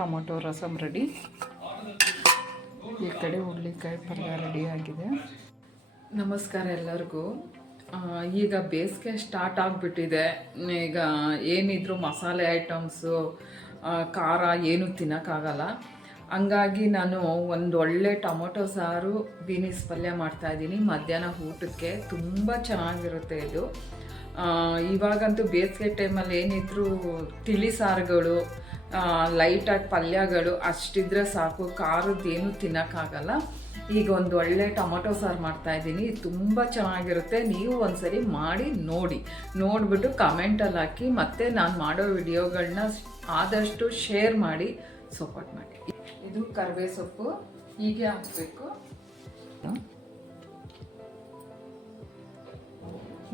Tomato rasam ready. ಈ ಕಡೆ ಹುಳ್ಳಿಕಾಯಿ ಪಲ್ಯ ರೆಡಿ ಆಗಿದೆ. ನಮಸ್ಕಾರ ಎಲ್ಲರಿಗೂ. ಈಗ ಬೇಸಿಗೆ ಸ್ಟಾರ್ಟ್ ಆಗಿಬಿಟ್ಟಿದೆ. ಈಗ ಏನಿದ್ರು ಮಸಾಲೆ ಐಟಮ್ಸು ಖಾರ ಏನು ತಿನ್ನೋಕ್ಕಾಗಲ್ಲ. ಹಂಗಾಗಿ ನಾನು ಒಂದು ಒಳ್ಳೆ ಟೊಮೊಟೊ ಸಾರು, ಬೀನಿಸ್ ಪಲ್ಯ ಮಾಡ್ತಾಯಿದ್ದೀನಿ ಮಧ್ಯಾಹ್ನ ಊಟಕ್ಕೆ ತುಂಬ ಚೆನ್ನಾಗಿರುತ್ತೆ ಇದು. ಇವಾಗಂತೂ ಬೇಸಿಗೆ ಟೈಮಲ್ಲಿ ಏನಿದ್ರು ತಿಳಿ ಸಾರುಗಳು ಲೈಟಾಗಿ ಪಲ್ಯಗಳು ಅಷ್ಟಿದ್ರೆ ಸಾಕು. ಖಾರದ್ದು ಏನು ತಿನ್ನೋಕ್ಕಾಗಲ್ಲ. ಈಗ ಒಂದು ಒಳ್ಳೆ ಟೊಮೊಟೊ ಸಾರು ಮಾಡ್ತಾ ಇದ್ದೀನಿ. ತುಂಬ ಚೆನ್ನಾಗಿರುತ್ತೆ. ನೀವು ಒಂದ್ಸರಿ ಮಾಡಿ ನೋಡಿ. ನೋಡಿಬಿಟ್ಟು ಕಮೆಂಟಲ್ಲಿ ಹಾಕಿ. ಮತ್ತೆ ನಾನು ಮಾಡೋ ವಿಡಿಯೋಗಳನ್ನ ಆದಷ್ಟು ಶೇರ್ ಮಾಡಿ ಸಪೋರ್ಟ್ ಮಾಡಿ. ಇದು ಕರಿಬೇ ಸೊಪ್ಪು. ಹೀಗೆ ಹಾಕಬೇಕು.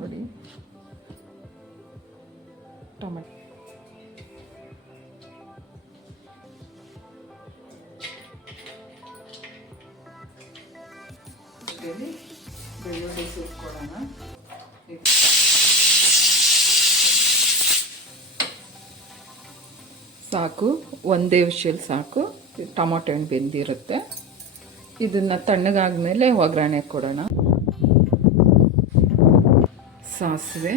ನೋಡಿ. ಟೊಮೆಟೊ. ಇದರಲ್ಲಿ ಬೆಳ್ಳುಳ್ಳಿ. ಸಾಕು, ಒಂದೇ ವಿಷಲ್ ಸಾಕು. ಟೊಮೊಟೊ ಹಣ್ಣು ಬೆಂದಿರುತ್ತೆ. ಇದನ್ನು ತಣ್ಣಗಾದ್ಮೇಲೆ ಒಗ್ಗರಣೆ ಕೊಡೋಣ. ಸಾಸಿವೆ.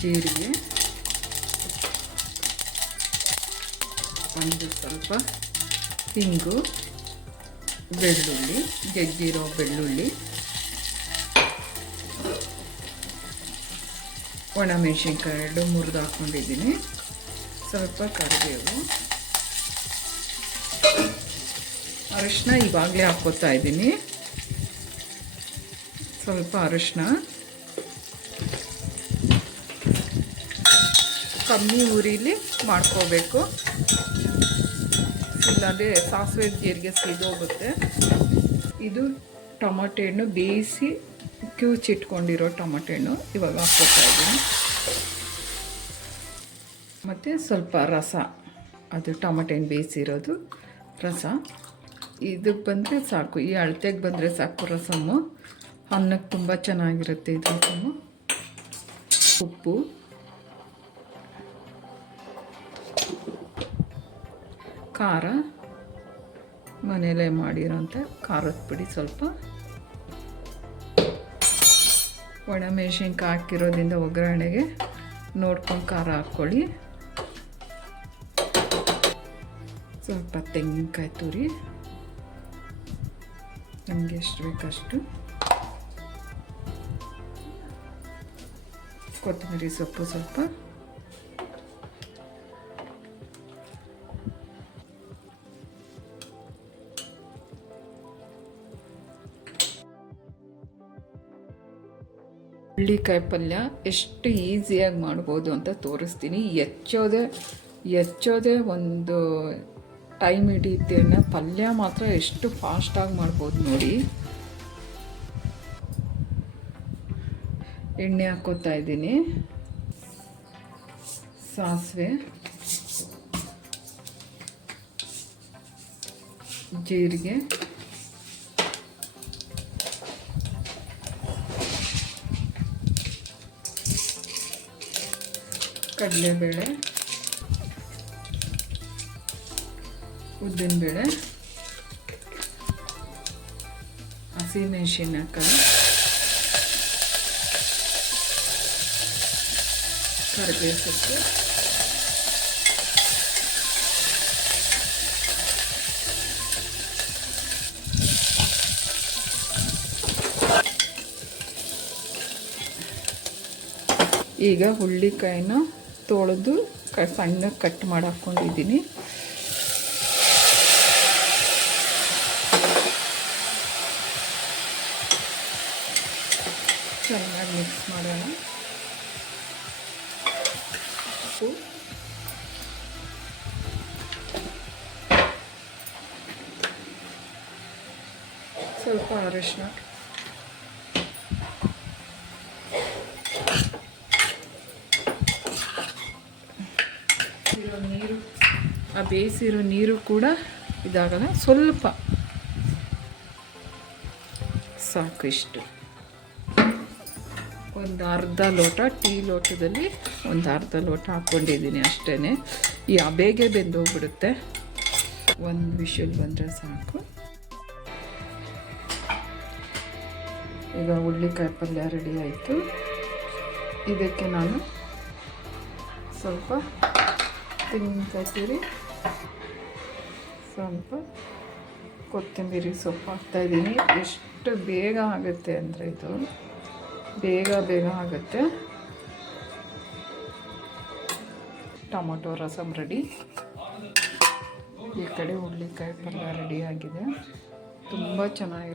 ಜೀರಿಗೆ. ಒಂದು ಸ್ವಲ್ಪ ಹಿಂಗು, ಬೆಳ್ಳುಳ್ಳಿ, ಜಜ್ಜಿರೋ ಬೆಳ್ಳುಳ್ಳಿ ಒಣಮೆಣಸಿನ್ಕಾಯಿ ಎರಡು ಮುರಿದು ಹಾಕ್ಕೊಂಡಿದ್ದೀನಿ. ಸ್ವಲ್ಪ ಕರಿಬೇವು. ಅರಿಶಿನ ಇವಾಗಲೇ ಹಾಕ್ಕೋತಾ ಇದ್ದೀನಿ. ಸ್ವಲ್ಪ ಅರಿಶಿನ ಕಮ್ಮಿ ಉರಿಲಿ ಮಾಡ್ಕೋಬೇಕು. ಇಲ್ಲಾಂದರೆ ಸಾಸಿವೆ ಜೀರಿಗೆ ಸಿಗೋಗುತ್ತೆ. ಇದು ಟೊಮಟೆ ಹಣ್ಣು ಬೇಯಿಸಿ ಕ್ಯೂಚಿಟ್ಕೊಂಡಿರೋ ಟೊಮಟೆ ಹಣ್ಣು ಇವಾಗ ಹಾಕ್ಕೋತಾ ಇದ್ದೀನಿ. ಮತ್ತು ಸ್ವಲ್ಪ ರಸ. ಅದು ಟೊಮಟೆ ಹಣ್ಣು ಬೇಯಿಸಿರೋದು ರಸ. ಇದಕ್ಕೆ ಬಂದರೆ ಸಾಕು. ಈ ಅಳತೆಗೆ ಬಂದರೆ ಸಾಕು ರಸಮ್ಮು. ಅನ್ನಕ್ಕೆ ತುಂಬ ಚೆನ್ನಾಗಿರುತ್ತೆ ಇದು ರಸಮ್ಮು. ಉಪ್ಪು. ಖಾರ ಮನೇಲೇ ಮಾಡಿರೋಂಥ ಖಾರದ ಪುಡಿ ಸ್ವಲ್ಪ. ಒಣಮೆಣಸಿನ್ಕಾಯಿ ಹಾಕಿರೋದ್ರಿಂದ ಒಗ್ಗರಣೆಗೆ ನೋಡ್ಕೊಂಡು ಖಾರ ಹಾಕ್ಕೊಳ್ಳಿ. ಸ್ವಲ್ಪ ತೆಂಗಿನಕಾಯಿ ತುರಿ. ನಮಗೆ ಎಷ್ಟು ಬೇಕಷ್ಟು ಕೊತ್ತಂಬರಿ ಸೊಪ್ಪು ಸ್ವಲ್ಪ. ಹುಳ್ಳಿಕಾಯಿ ಪಲ್ಯ ಎಷ್ಟು ಈಸಿಯಾಗಿ ಮಾಡ್ಬೋದು ಅಂತ ತೋರಿಸ್ತೀನಿ. ಹೆಚ್ಚೋದೆ ಹೆಚ್ಚೋದೆ ಒಂದು ಟೈಮ್ ಹಿಡಿಯುತ್ತೆ ಪಲ್ಯ ಮಾತ್ರ ಎಷ್ಟು ಫಾಸ್ಟಾಗಿ ಮಾಡ್ಬೋದು ನೋಡಿ. ಎಣ್ಣೆ ಹಾಕೋತಾ ಇದ್ದೀನಿ. ಸಾಸಿವೆ, ಜೀರಿಗೆ ಕಡಲೆಬೇಳೆ ಉದ್ದಿನಬೇಳೆ ಹಸಿಮೆಣಸಿನಕಾಯಿ ಕರಿಬೇವು ಸೊಪ್ಪು ಈಗ ಹುಳ್ಳಿಕಾಯಿನ ತೊಳೆದು ಕ ಸಣ್ಣ ಕಟ್ ಮಾಡಿ ಹಾಕ್ಕೊಂಡಿದ್ದೀನಿ. ಚೆನ್ನಾಗಿ ಮಿಕ್ಸ್ ಮಾಡೋಣ. ಸ್ವಲ್ಪ ಅರಿಶಿನ ಇರೋ ನೀರು ಆ ಬೇಯಿಸಿರೋ ನೀರು ಕೂಡ ಇದಾಗಲ್ಲ, ಸ್ವಲ್ಪ ಸಾಕು ಇಷ್ಟು ಒಂದು ಅರ್ಧ ಲೋಟ, ಟೀ ಲೋಟದಲ್ಲಿ ಒಂದು ಅರ್ಧ ಲೋಟ ಹಾಕ್ಕೊಂಡಿದ್ದೀನಿ ಅಷ್ಟೇ ಈ ಬೇಗ ಬೆಂದೋಗ್ಬಿಡುತ್ತೆ. ಒಂದು ವಿಷಲ್ ಬಂದರೆ ಸಾಕು. ಈಗ ಹುಳ್ಳಿಕಾಯಿ ಪಲ್ಯ ರೆಡಿ ಆಯಿತು. ಇದಕ್ಕೆ ನಾನು ಸ್ವಲ್ಪ ತೆಂಗಿನಕಾಯಿ ಸ್ವಲ್ಪ ಕೊತ್ತಂಬರಿ ಸೊಪ್ಪು ಹಾಕ್ತಾಯಿದ್ದೀನಿ ಎಷ್ಟು ಬೇಗ ಆಗುತ್ತೆ ಅಂದರೆ ಇದು? ಬೇಗ ಬೇಗ ಆಗುತ್ತೆ. Tomato rasam ready. ಈ ಕಡೆ ಹುಳ್ಳಿಕಾಯಿ ಪಲ್ಯ ರೆಡಿ ಆಗಿದೆ. ತುಂಬ ಚೆನ್ನಾಗಿ